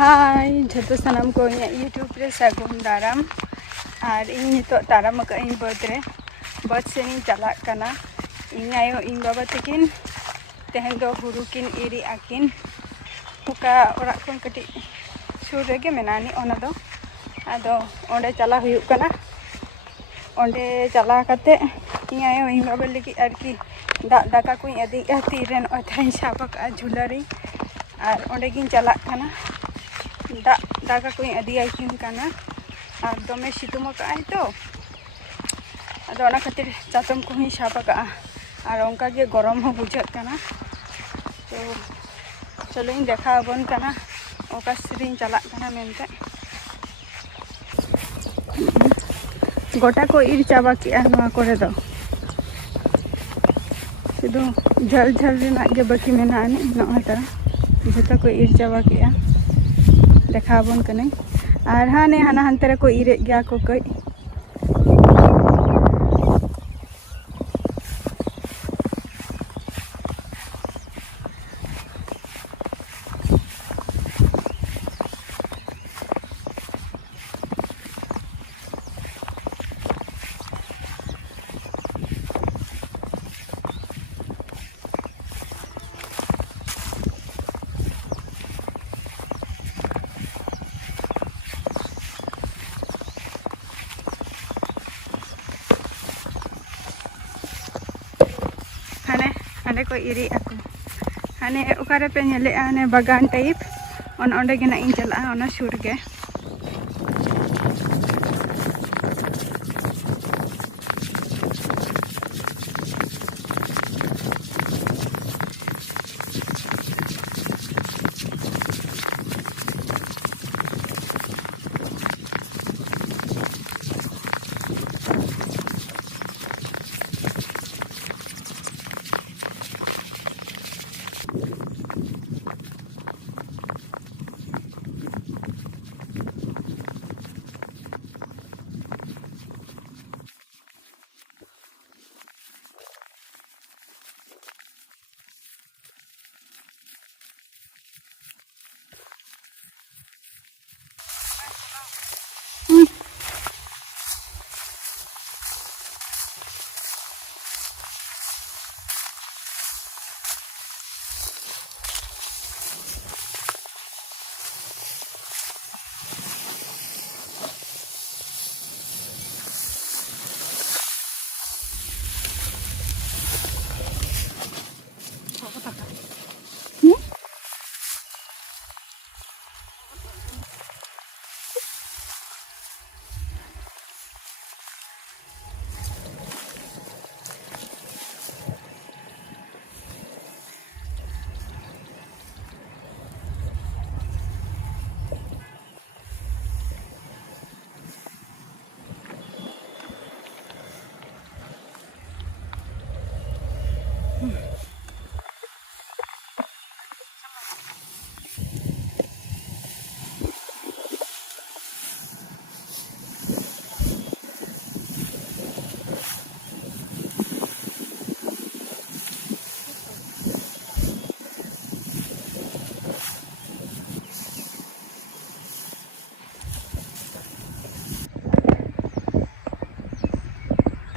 हाय जो सामान को यूट्यूब रे सागुन दाराम और इन नितो ताराम इन बदरे बस से चला कना इन आयो इन बाबा तकिन तेहन दो हुरु किन इरी आकिन उका ओरा कोन कटी सुर रेगे मेनानी ओना दो आदो ओंडे चला हुयुक कना ओंडे चला कते इन आयो इन बाबा लगी आरकी दाका को अदी तीरेन अथाइन साबक झुलारी और ओंडे गिन चला कना दाका को अदी आकिन कना और दमे सितुम का तो अदो ओना खातिर चातम को साबका और उनका के गरम हो बुझा कना तो चलो इन देखा बन कना ओका सिरिन चला कना मेनते गोटा को इर चाबा किया नवा करे दो सिदो झल झल रेना के बाकी मेना ने नोटा जता को इर चाबा किया देखा बन कने और हाने हाना हंतरे को इरे गया को कई को इरी aku हाने उकारे पे नेले आने बागान टाइप ओन ओंडे गेना इन चला ओना सुर गे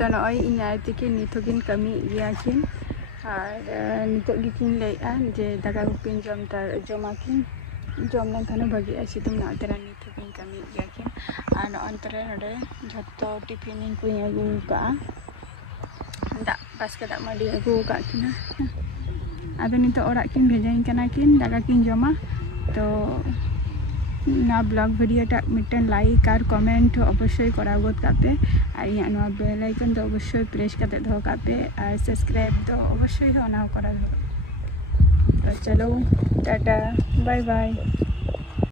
तो नई इन आयतिकी निथोगिन कमी गयाकिन और नितो गिकिन लैया जे दाका कोकिन जमाकिन जम लेनखान भागी सितुम नातेरा निथोगिन कमी गयाकिन और नंतरे नडे झतो टिफिन को अगू का दा बास्के दा माडी अगू का किना आदो नितो ओरा किन भेजाइन कना किन दाका किन जमा तो ना ब्लॉग वीडियो टा मिटन लाइक और कमेंट अवश्य करा गोद कापे और यहाँ बेल आइकन तो अवश्य प्रेस करते दो कापे और सब्सक्राइब तो अवश्य होना करा दो। तो चलो टाटा बाय बाय।